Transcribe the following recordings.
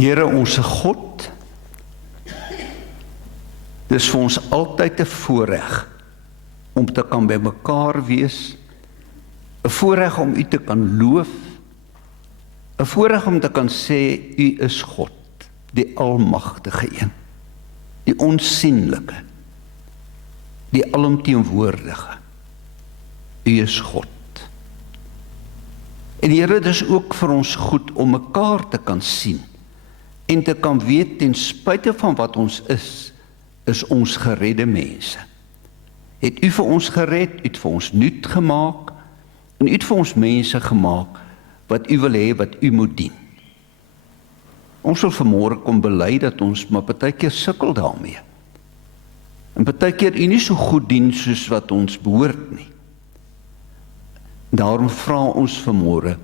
Here onse God, dis vir ons altyd 'n voorreg om te kan by mekaar wees, 'n voorreg om U te kan loof, 'n voorreg om te kan sê, U is God, die almagtige een, die onsienlike, die alomteenwoordige. U is God. En Here, dis ook vir ons goed om mekaar te kan sien en te kan weet, ten spyte van wat ons is ons geredde mense. Het U vir ons gered, U het vir ons nuut gemaak, en U het vir ons mense gemaak, wat U wil hê, wat U moet dien. Ons wil vanmôre kom bely dat ons maar partykeer sukkel daarmee. En partykeer U nie so goed dien soos wat ons behoort nie. Daarom vra ons vanmôre,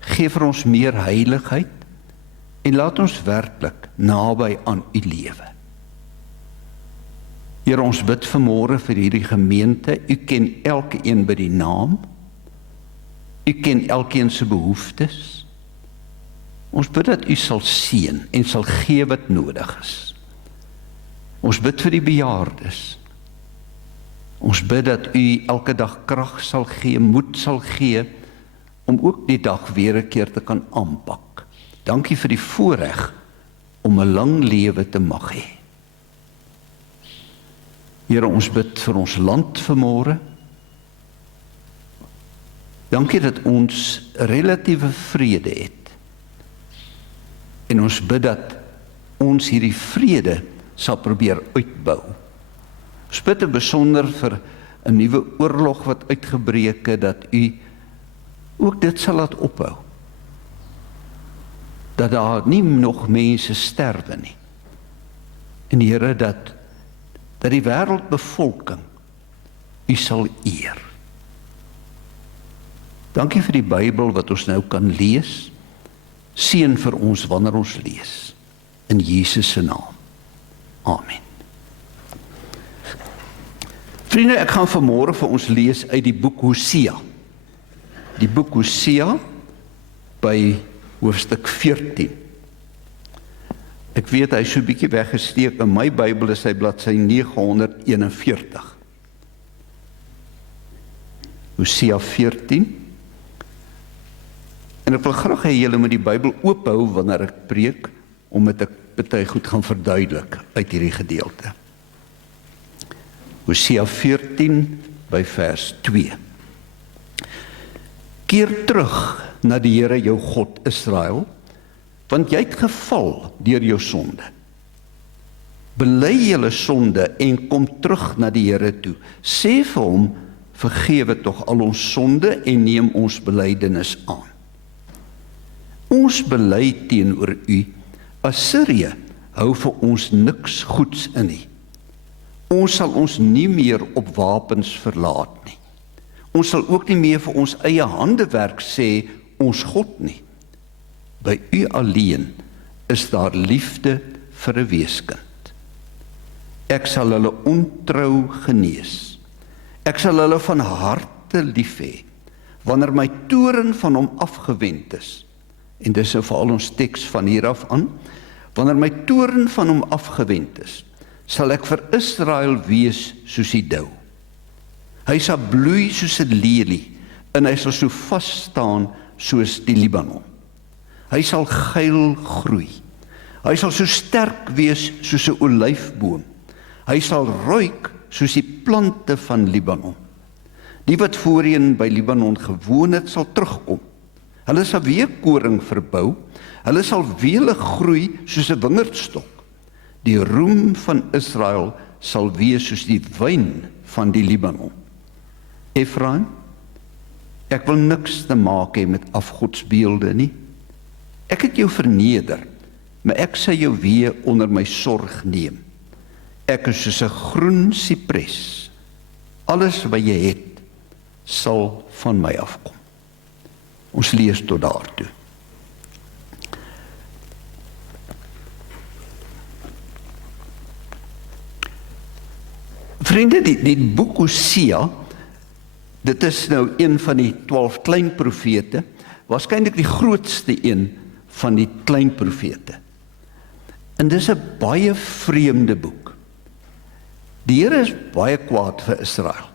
gee vir ons meer heiligheid, en laat ons werklik naby aan U lewe. Here, ons bid vanmôre vir hierdie gemeente. U ken elkeen by die naam. U ken elkeen se behoeftes. Ons bid dat U sal seën en sal gee wat nodig is. Ons bid vir die bejaardes. Ons bid dat U elke dag krag sal gee, moed sal gee, om ook die dag weer 'n keer te kan aanpak. Dankie vir die voorreg om 'n lang lewe te mag hê. Here, ons bid vir ons land vanmôre. Dankie dat ons relatiewe vrede het. En ons bid dat ons hierdie vrede sal probeer uitbou. Ons bid in besonder vir 'n nuwe oorlog wat uitgebreek het, dat U ook dit sal laat ophou. Dat daar nie nog mense sterwe nie. En Here, dat die wêreldbevolking U sal eer. Dankie vir die Bybel wat ons nou kan lees. Seën vir ons wanneer ons lees. In Jesus se naam. Amen. Vriende, ek gaan vanmôre vir ons lees uit die boek Hosea. Die boek Hosea by hoofstuk 14. Ek weet hy is so 'n bietjie weggesteek. In my Bybel is hy bladsy 941. Hosea 14. En ek wil graag hê julle moet die Bybel oophou wanneer ek preek, omdat ek baie goed gaan verduidelik uit hierdie gedeelte. Hosea 14 by vers 2. Keer terug na die Here jou God Israel, want jy het geval deur jou sonde. Bely julle sonde en kom terug na die Here toe. Sê vir hom, vergewe tog al ons sonde en neem ons belydenis aan. Ons bely teenoor U, Assirië hou vir ons niks goeds in nie. Ons sal ons nie meer op wapens verlaat nie. Ons sal ook nie meer vir ons eie handewerk sê, ons God nie. By U alleen is daar liefde vir 'n weeskind. Ek sal hulle ontrou genees. Ek sal hulle van harte lief hê, wanneer my toorn van hom afgewend is. En dis nou veral ons teks van hier af aan. Wanneer my toorn van hom afgewend is, sal ek vir Israel wees soos die dou. Hy sal bloei soos 'n lelie, en hy sal so vas staan soos die Libanon. Hy sal geil groei. Hy sal so sterk wees soos 'n olyfboom. Hy sal ruik soos die plante van Libanon. Die wat voorheen by Libanon gewoon het, sal terugkom. Hulle sal weer koring verbou. Hulle sal wele groei soos 'n wingerdstok. Die roem van Israel sal wees soos die wyn van die Libanon. Efraim, ek wil niks te maak hê met afgodsbeelde nie. Ek het jou verneder, maar ek sal jou weer onder my sorg neem. Ek is soos 'n groen sipres. Alles wat jy het, sal van my afkom. Ons lees tot daartoe. Vriende, die boek Hosea, dit is nou een van die 12 klein profete, waarskynlik die grootste een van die klein profete. En dis 'n baie vreemde boek. Die Here is baie kwaad vir Israel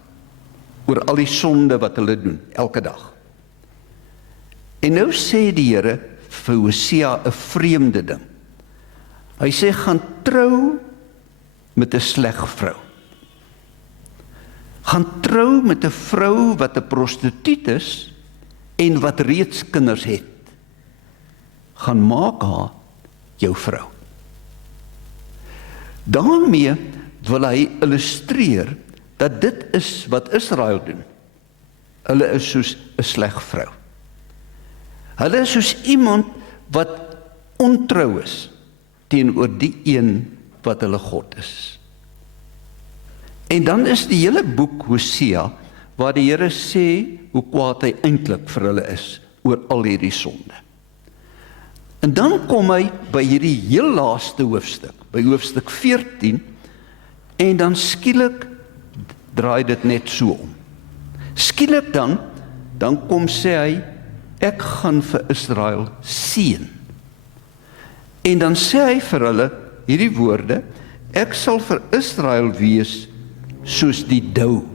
oor al die sonde wat hulle doen, elke dag. En nou sê die Here vir Hosea 'n vreemde ding. Hy sê, gaan trou met 'n sleg vrou. Gaan trou met 'n vrou wat 'n prostituut is en wat reeds kinders het. Gaan maak haar jou vrou. Daarmee wil hy illustreer dat dit is wat Israel doen. Hulle is soos 'n sleg vrou. Hulle is soos iemand wat ontrou is teenoor die een wat hulle God is. En dan is die hele boek Hosea waar die Here sê hoe kwaad hy eintlik vir hulle is oor al hierdie sonde. En dan kom hy by hierdie heel laaste hoofstuk, by hoofstuk 14, en dan skielik draai dit net so om. Skielik dan kom sê hy, ek gaan vir Israel seën. En dan sê hy vir hulle hierdie woorde, ek sal vir Israel wees soos die dou.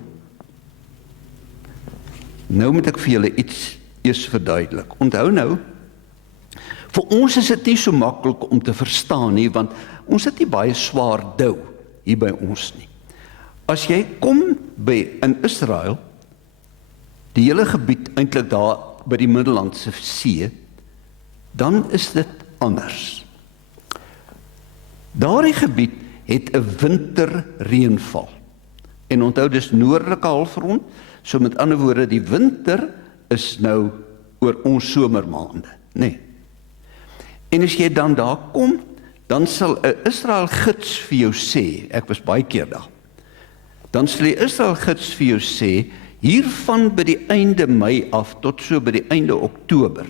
Nou moet ek vir julle iets eers verduidelik. Onthou nou, vir ons is dit nie so maklik om te verstaan nie, want ons het nie baie swaar dou hier by ons nie. As jy kom in Israel, die hele gebied eintlik daar by die Middellandse See, dan is dit anders. Daardie gebied het 'n winterreënval. En onthou, dis noordelike halfrond, so met ander woorde, die winter is nou oor ons somermaande, nee. En as jy dan daar kom, dan sal 'n Israel gids vir jou sê, ek was baie keer daar, dan sal die Israel gids vir jou sê, hiervan by die einde Mei af, tot so by die einde Oktober,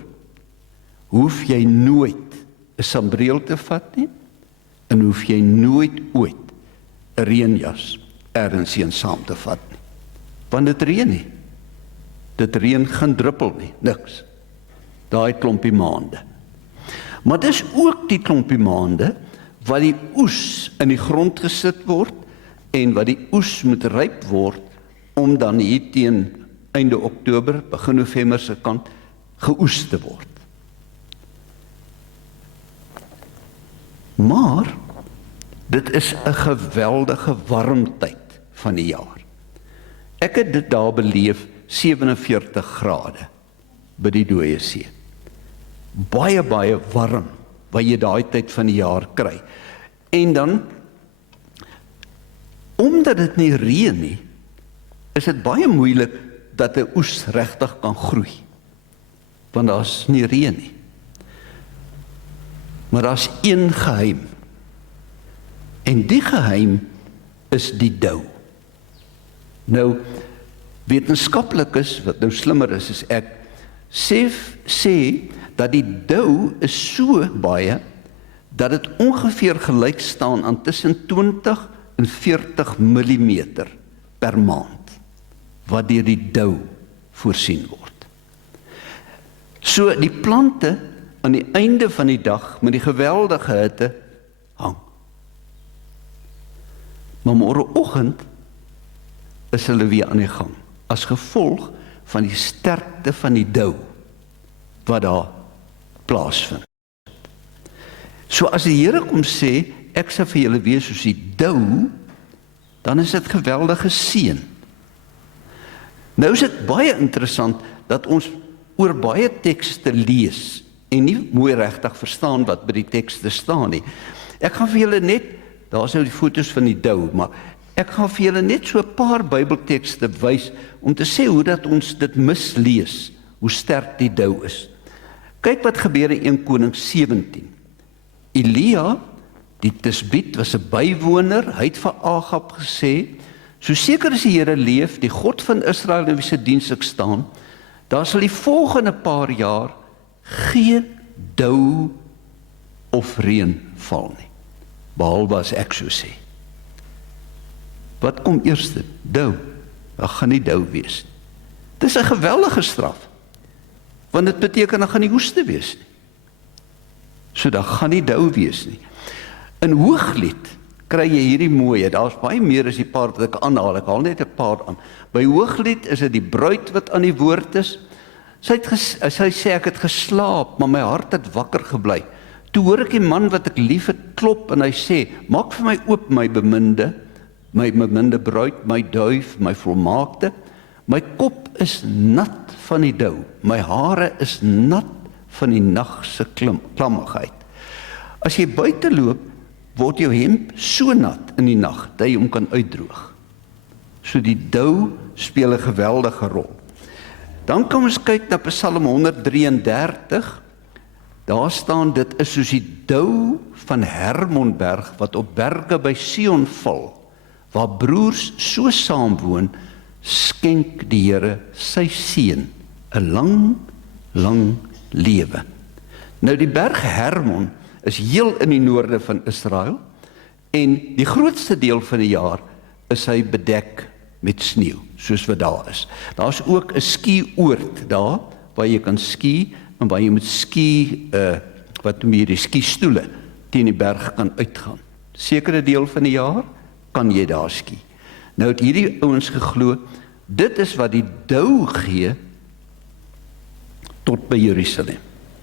hoef jy nooit 'n sambreel te vat nie, en hoef jy nooit ooit 'n reënjas ergens heen saam te vat nie. Want dit reën nie. Dit reën geen druppel nie, niks. Daai klompie maande. Maar dis ook die klompie maande wat die oes in die grond gesit word en wat die oes moet ryp word om dan hier teen einde Oktober, begin November se kant geoes te word. Maar dit is 'n geweldige warm tyd van die jaar. Ek het dit daar beleef 47 grade by die Dooie See. Baie warm wat jy daai tyd van die jaar kry. En dan, omdat dit nie reën nie, is dit baie moeilik dat 'n oes regtig kan groei. Want daar's nie reën nie. Maar daar's een geheim. En die geheim is die dou. Nou, wetenskaplikes, wat nou slimmer is as ek, sê dat die dou is so baie, dat dit ongeveer gelyk staan aan tussen 20 en 40 millimeter per maand, wat deur die dou voorsien word. So die plante aan die einde van die dag met die geweldige hitte hang. Maar môreoggend is hulle weer aan die gang, as gevolg van die sterkte van die dou wat daar plaasvind. So as die Here kom sê, ek sal vir julle wees soos die dou, dan is dit geweldige seën. Nou is dit baie interessant dat ons oor baie tekste lees en nie mooi regtig verstaan wat by die tekste staan nie. Ek gaan vir julle net, daar is nou die foto's van die dou, maar ek gaan vir julle net so 'n paar Bybeltekste wys om te sê hoe dat ons dit mislees, hoe sterk die dou is. Kyk wat gebeur in 1 Konings 17. Elia, die Tisbiet, was 'n bywoner. Hy het vir Agab gesê, so seker as die Here leef, die God van Israel in wie se diens ek staan, daar sal die volgende paar jaar geen dou of reën val nie, behalwe as ek so sê. Wat kom eers? Dou. Daar gaan nie dou wees nie. Dis 'n geweldige straf, want dit beteken daar gaan nie hoeste wees nie. So daar gaan nie dou wees nie. In Hooglied kry jy hierdie mooie, daar's baie meer as die paar wat ek aanhaal, ek haal net 'n paar aan. By Hooglied is dit die bruid wat aan die woord is. Sy sê ek het geslaap, maar my hart het wakker gebly. Toe hoor ek die man wat ek lief het klop en hy sê, maak vir my oop my beminde bruid, my duif, my volmaakte. My kop is nat van die dou, my hare is nat van die nag se klammigheid. As jy buite loop, word jou hemp so nat in die nag dat jy hom kan uitdroog. So die dou speel 'n geweldige rol. Dan kan ons kyk na Psalm 133. Daar staan dit is soos die dou van Hermonberg wat op berge by Sion val, waar broers so saamwoon, skenk die Here sy seun 'n lang lewe. Nou die berg Hermon is heel in die noorde van Israel en die grootste deel van die jaar is hy bedek met sneeu, soos wat daar is. Daar's ook 'n skioord daar waar jy kan ski en waar jy met wat noem jy die skistoele teen die berg kan uitgaan. Sekere deel van die jaar kan jy daar ski. Nou het hierdie ouens geglo, dit is wat die dou gee tot by Jerusalem,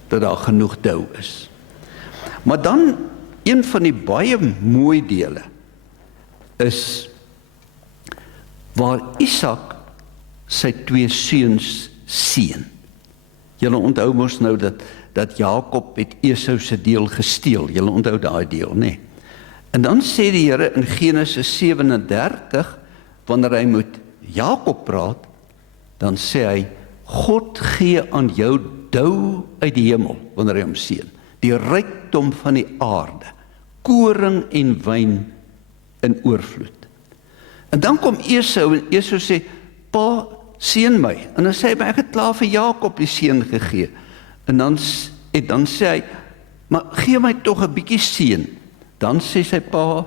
dat daar genoeg dou is. Maar dan, een van die baie mooi dele, is waar Isak sy 2 seuns seën. Julle onthou mos nou dat Jakob het Esau se deel gesteel. Julle onthou daai deel, nê? En dan sê die Here in Genesis 37, wanneer hy met Jakob praat, dan sê hy, God gee aan jou dou uit die hemel, wanneer hy hom seën, die rykdom van die aarde, koring en wyn in oorvloed. En dan kom Esau en Esau sê, pa, seën my. En dan sê hy, maar ek het klaar vir Jakob die seën gegee. En dan sê hy, maar gee my tog 'n bietjie seën. Dan sê sy pa,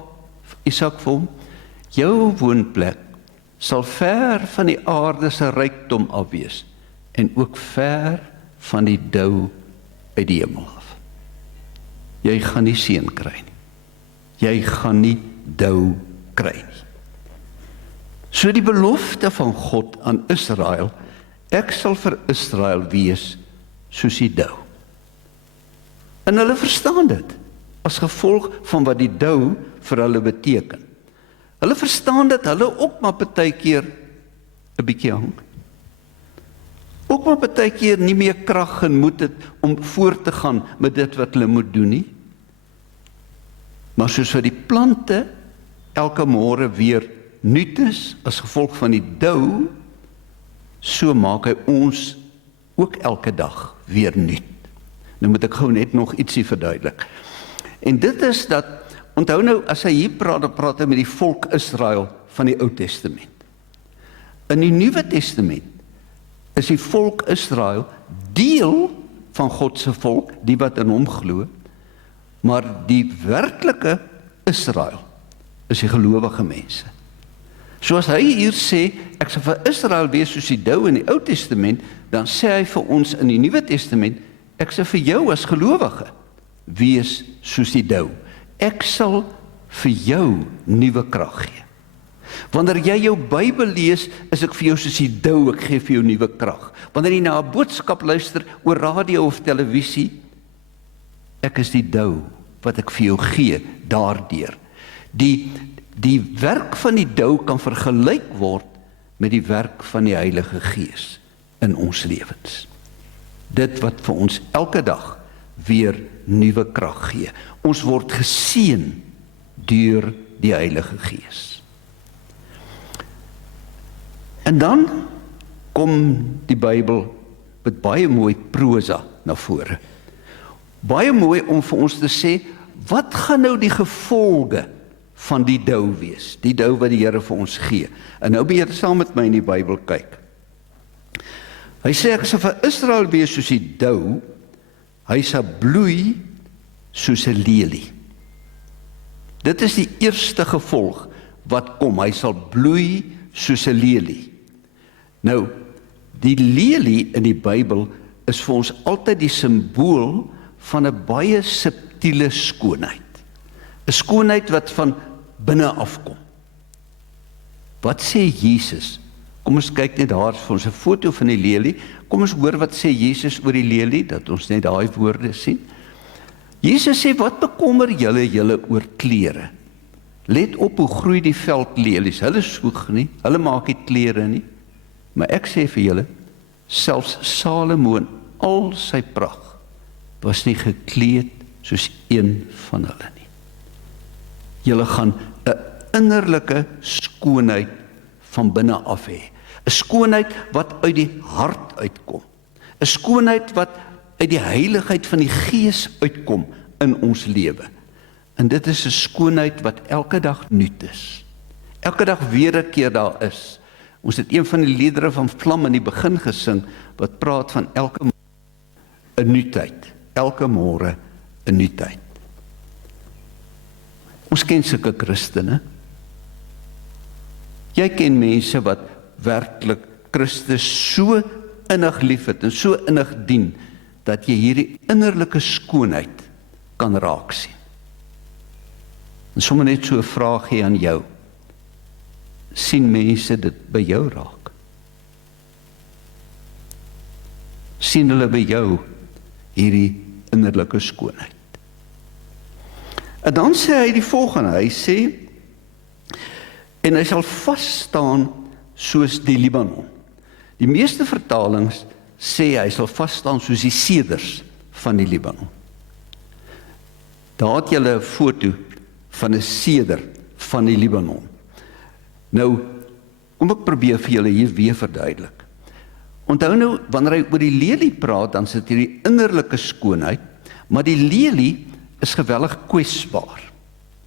Isak vir hom, jou woonplek sal ver van die aarde se rykdom af wees en ook ver van die dou uit die hemel af. Jy gaan nie seën kry nie. Jy gaan nie dou kry nie. So die belofte van God aan Israel, ek sal vir Israel wees soos die dou. En hulle verstaan dit, as gevolg van wat die dou vir hulle beteken. Hulle verstaan dit, hulle ook maar partykeer 'n bietjie hang. Ook maar partykeer nie meer krag en moed het om voort te gaan met dit wat hulle moet doen nie. Maar soos wat die plante elke môre weer nuut is, as gevolg van die dou, so maak hy ons ook elke dag weer nuut. Nou moet ek gou net nog ietsie verduidelik. En dit is dat, onthou nou, as hy hier praat, dan praat hy met die volk Israel van die Ou Testament. In die Nuwe Testament is die volk Israel deel van God se volk, die wat in hom glo, maar die werklike Israel is die gelowige mense. Soos hy hier sê, ek sal vir Israel wees soos die dou in die Ou Testament, dan sê hy vir ons in die Nuwe Testament, ek sal vir jou as gelowige wees soos die dou. Ek sal vir jou nuwe krag gee. Wanneer jy jou Bybel lees, is ek vir jou soos die dou, ek gee vir jou nuwe krag. Wanneer jy na 'n boodskap luister oor radio of televisie, ek is die dou wat ek vir jou gee daardeur. Die werk van die dou kan vergelyk word met die werk van die Heilige Gees in ons lewens. Dit wat vir ons elke dag weer nuwe krag gee. Ons word geseën deur die Heilige Gees. En dan kom die Bybel met baie mooi prosa na vore. Baie mooi om vir ons te sê, wat gaan nou die gevolge van die dou wees? Die dou wat die Here vir ons gee. En nou moet jy saam met my in die Bybel kyk. Hy sê, ek sal vir Israel wees soos die dou, hy sal bloei soos 'n lelie. Dit is die eerste gevolg wat kom, hy sal bloei soos 'n lelie. Nou, die lelie in die Bybel is vir ons altyd die simbool van 'n baie subtiele skoonheid. 'n skoonheid wat van binne afkom. Wat sê Jesus? Kom ons kyk net daar vir ons 'n foto van die lelie. Kom ons hoor wat sê Jesus oor die lelie, dat ons net daai woorde sien. Jesus sê, wat bekommer julle oor klere? Let op hoe groei die veldlelies. Hulle soeg nie, hulle maak nie klere nie. Maar ek sê vir julle, selfs Salomo in al sy pragt was nie gekleed soos een van hulle nie. Julle gaan 'n innerlike skoonheid van binne af hê. 'n Skoonheid wat uit die hart uitkom. 'n Skoonheid wat uit die heiligheid van die Gees uitkom in ons lewe. En dit is 'n skoonheid wat elke dag nuut is. Elke dag weer 'n keer daar is. Ons het een van die liedere van Vlam in die begin gesing, wat praat van elke môre 'n nuutheid. Elke môre 'n nuutheid. Ons ken sulke Christene. Jy ken mense wat werklik Christus so innig liefhet en so innig dien, dat jy hierdie innerlike skoonheid kan raak sien. En sommer net so 'n vraagie aan jou. Sien mense dit by jou raak? Sien hulle by jou hierdie innerlike skoonheid? En dan sê hy die volgende, hy sê, en hy sal vas staan soos die Libanon. Die meeste vertalings sê hy sal vas staan soos die seders van die Libanon. Daar het julle 'n foto van 'n seder van die Libanon. Nou, kom ek probeer vir julle hier weer verduidelik. Onthou nou, wanneer hy oor die lelie praat, dan sit hier die innerlike skoonheid, maar die lelie is geweldig kwesbaar.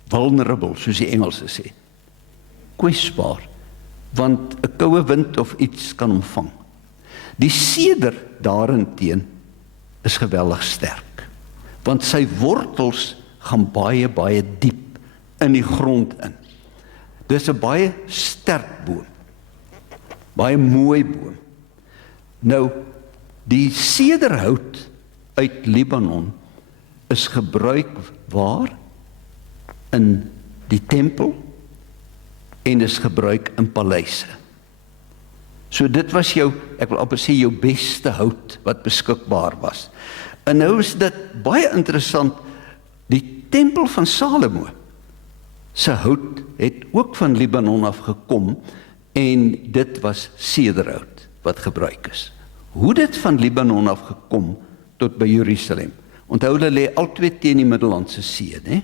Vulnerable, soos die Engelse sê. Kwesbaar, want 'n koue wind of iets kan hom vang. Die seder daarenteen is geweldig sterk, want sy wortels gaan baie, baie diep in die grond in. Dis 'n baie sterk boom, baie mooi boom. Nou, die sederhout uit Libanon is gebruik waar? In die tempel, en is gebruik in paleise. So dit was jou, ek wil amper sê, jou beste hout wat beskikbaar was. En nou is dit baie interessant, die tempel van Salomo se hout het ook van Libanon af gekom, en dit was sederhout wat gebruik is. Hoe dit van Libanon af gekom tot by Jerusalem? Onthou, hulle lê albei teen die Middellandse See, né?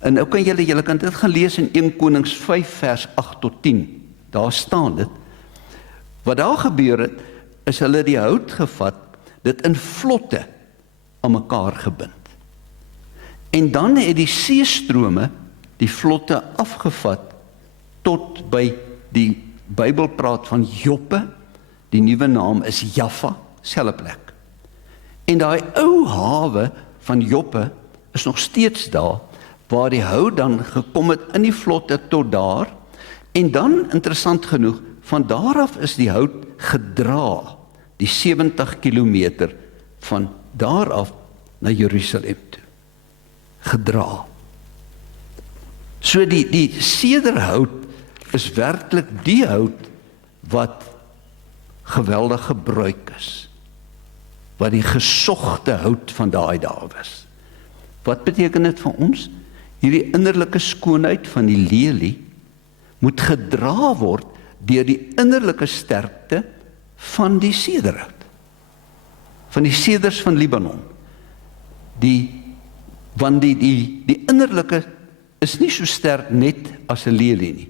En nou kan julle kan dit gaan lees in 1 Konings 5 vers 8 tot 10. Daar staan dit. Wat daar gebeur het, is hulle die hout gevat, dit in vlotte aan mekaar gebind. En dan het die seestrome die vlotte afgevat tot by die Bybel praat van Joppe, die nuwe naam is Jaffa, selfe plek. En daai ou hawe van Joppe is nog steeds daar, waar die hout dan gekom het in die vlotte tot daar, en dan, interessant genoeg, van daar af is die hout gedra, die 70 kilometer, van daar af na Jerusalem toe. Gedra. So die sederhout is werklik die hout wat geweldig gebruik is, wat die gesogte hout van daai dae was. Wat beteken dit vir ons? Hierdie innerlike skoonheid van die lelie moet gedra word deur die innerlike sterkte van die sederhout, van die seders van Libanon. Want die innerlike is nie so sterk net as 'n lelie nie,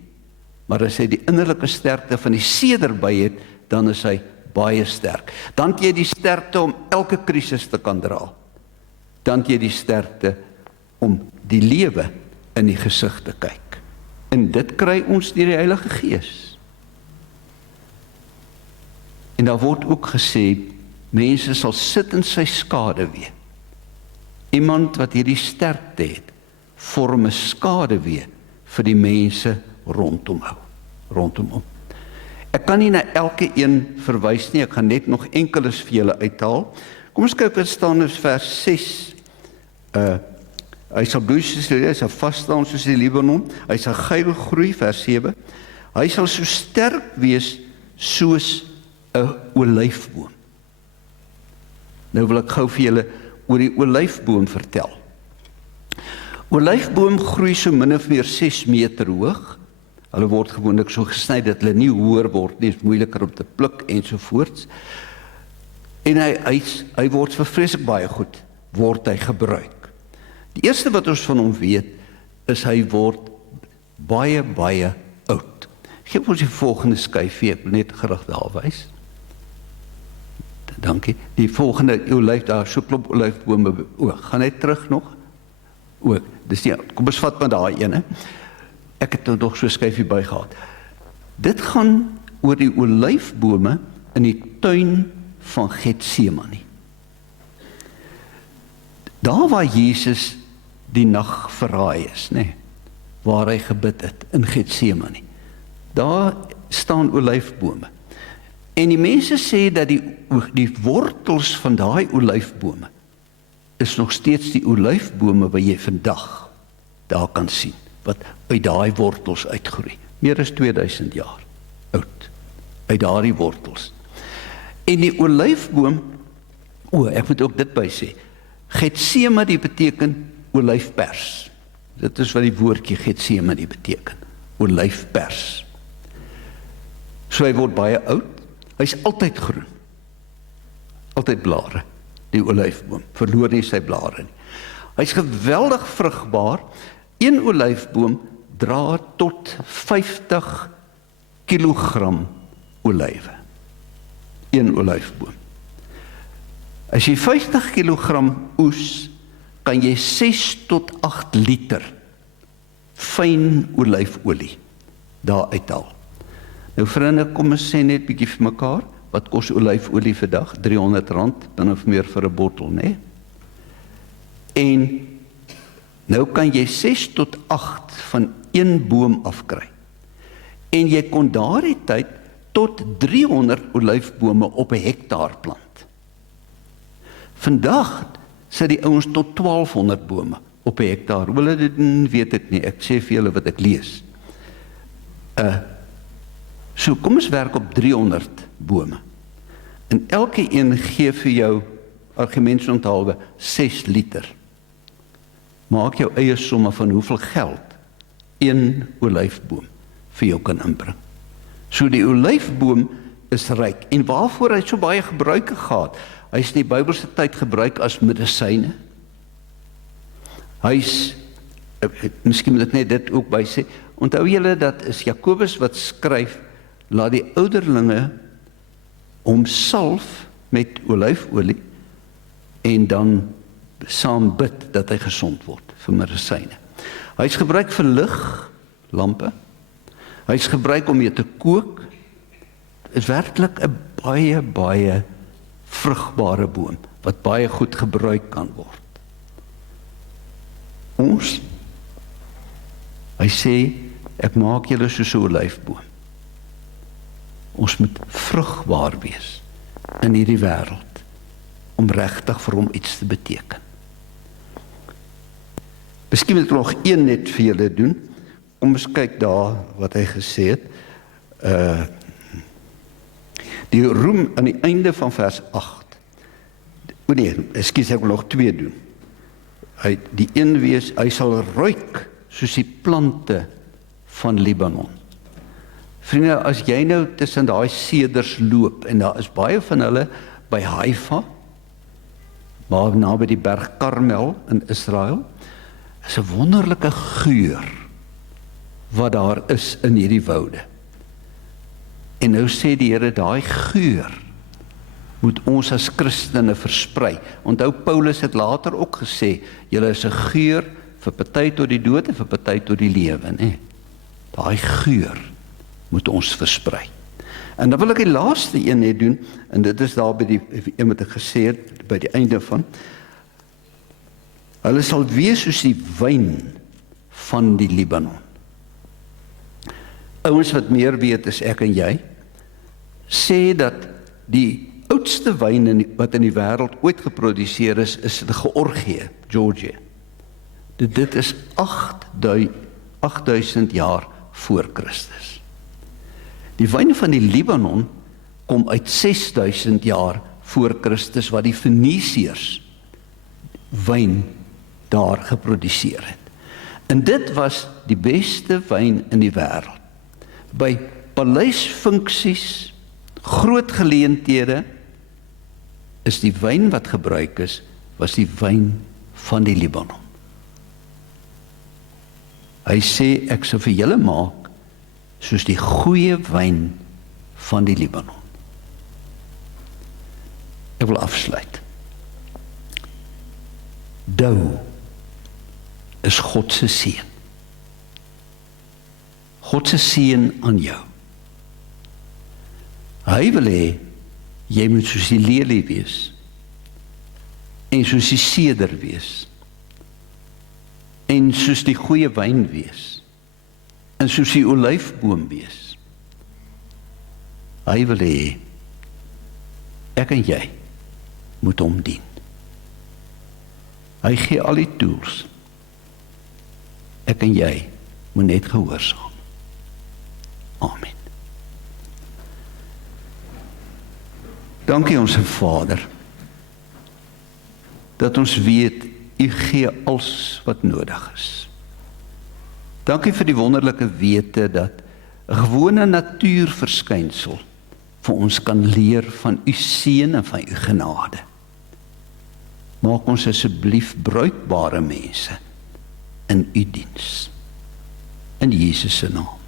maar as hy die innerlike sterkte van die seder by het, dan is hy baie sterk. Dan het jy die sterkte om elke krisis te kan dra. Dan het jy die sterkte om die lewe in die gesig te kyk. En dit kry ons deur die Heilige Gees. En daar word ook gesê, mense sal sit in sy skaduwee. Iemand wat hierdie sterkte het, vorm 'n skaduwee vir die mense rondom hom. Ek kan nie na elke een verwys nie, ek gaan net nog enkeles vir julle uithaal. Kom ons kyk wat staan in vers 6 Hy sal bloei soos die lelie, hy sal vasstaan soos die Libanon, hy sal geil groei, vers 7. Hy sal so sterk wees soos 'n olyfboom. Nou wil ek gou vir julle oor die olyfboom vertel. Olyfboom groei so min of meer 6 meter hoog. Hulle word gewoonlik so gesny dat hulle nie hoër word nie, is moeiliker om te pluk ensovoorts. En hy word vir vreeslik baie goed, word hy gebruik. Die eerste wat ons van hom weet, is hy word baie, baie oud. Geef ons die volgende skyfie, ek wil net gerig daar wys. Dankie. Die volgende olyf, daar so klop olyfbome, gaan hy terug nog? Dis nie, kom ons vat maar daai ene. Ek het nog so skyfie by gehad. Dit gaan oor die olyfbome in die tuin van Getsemane. Daar waar Jesus die nag verraai is, nê, waar hy gebid het in Getsemane. Daar staan olyfbome. En die mense sê dat die wortels van daai olyfbome is nog steeds die olyfbome wat jy vandag daar kan sien, wat uit daai wortels uitgroei. Meer as 2000 jaar oud, uit daardie wortels. En die olyfboom, ek moet ook dit by sê, Getsemane beteken olyfpers. Dit is wat die woordjie Getsemane beteken, olyfpers. So hy word baie oud, hy is altyd groen, altyd blare, die olyfboom, verloor nie sy blare nie. Hy is geweldig vrugbaar. Een olyfboom dra tot 50 kilogram olywe. Een olyfboom. As jy 50 kilogram oes, kan jy 6 tot 8 liter fyn olyfolie daar uithaal. Nou vriende, kom ons sê net bietjie vir mekaar, wat kos olyfolie vandag? R300 min of meer vir 'n bottel, né? En nou kan jy 6 tot 8 van een boom afkry. En jy kon daardie tyd tot 300 olyfbome op 'n hektaar plant. Vandag sit die ouens tot 1200 bome op 'n hektaar. Hulle dit weet ek nie, ek sê vir julle wat ek lees. So kom ons werk op 300 bome. En elke een gee vir jou, argumentsonthaalwe, 6 liter. Maak jou eie somme van hoeveel geld een olyfboom vir jou kan inbring. So die olyfboom is ryk. En waarvoor hy so baie gebruike gehad? Hy is in die Bybelse tyd gebruik as medisyne. Hy is, miskien moet ek net dit ook by sê, onthou julle dat is Jakobus wat skryf, laat die ouderlinge hom salf met olyfolie en dan saam bid dat hy gesond word vir medisyne. Hy is gebruik vir lig, lampe. Hy is gebruik om mee te kook. Is werklik 'n baie, baie vrugbare boom, wat baie goed gebruik kan word. Ons, hy sê, ek maak julle soos 'n olyfboom. Ons moet vrugbaar wees in hierdie wêreld, om regtig vir hom iets te beteken. Miskien moet ek nog een net vir julle doen. Kom ons kyk daar wat hy gesê het. Die roem aan die einde van vers 8. Ek wil nog 2 doen. Die een wees, hy sal ruik soos die plante van Libanon. Vriende, as jy nou tussen daai seders loop, en daar is baie van hulle by Haifa, maar naby die berg Karmel in Israel, is 'n wonderlike geur wat daar is in hierdie woude. En nou sê die Here, daai geur moet ons as Christene versprei. Onthou Paulus het later ook gesê, julle is 'n geur vir party tot die dood en vir party tot die lewe, né? Daai geur moet ons versprei. En dan wil ek die laaste een net doen, en dit is daar by die een wat ek gesê het, by die einde van, hulle sal wees soos die wyn van die Libanon. Ouens wat meer weet as ek en jy, sê dat die oudste wyn wat in die wêreld ooit geproduseer is in Georgië, Georgia. Dit is 8000 jaar voor Christus. Die wyn van die Libanon kom uit 6000 jaar voor Christus, wat die Fenisiërs wyn daar geproduseer het. En dit was die beste wyn in die wêreld. By paleisfunksies, groot geleenthede, is die wyn wat gebruik is, was die wyn van die Libanon. Hy sê, ek sal vir julle maak soos die goeie wyn van die Libanon. Ek wil afsluit. Dou is God se seën. God se seën aan jou. Hy wil hê, jy moet soos die lelie wees, en soos die seder wees, en soos die goeie wyn wees, en soos die olyfboom wees. Hy wil hê, ek en jy moet hom dien. Hy gee al die tools. Ek en jy moet net gehoorsaam. Amen. Dankie onse Vader, dat ons weet, U gee alles wat nodig is. Dankie vir die wonderlike wete dat 'n gewone natuurverskynsel vir ons kan leer van U seën en van U genade. Maak ons asseblief bruikbare mense in U diens. In Jesus se naam.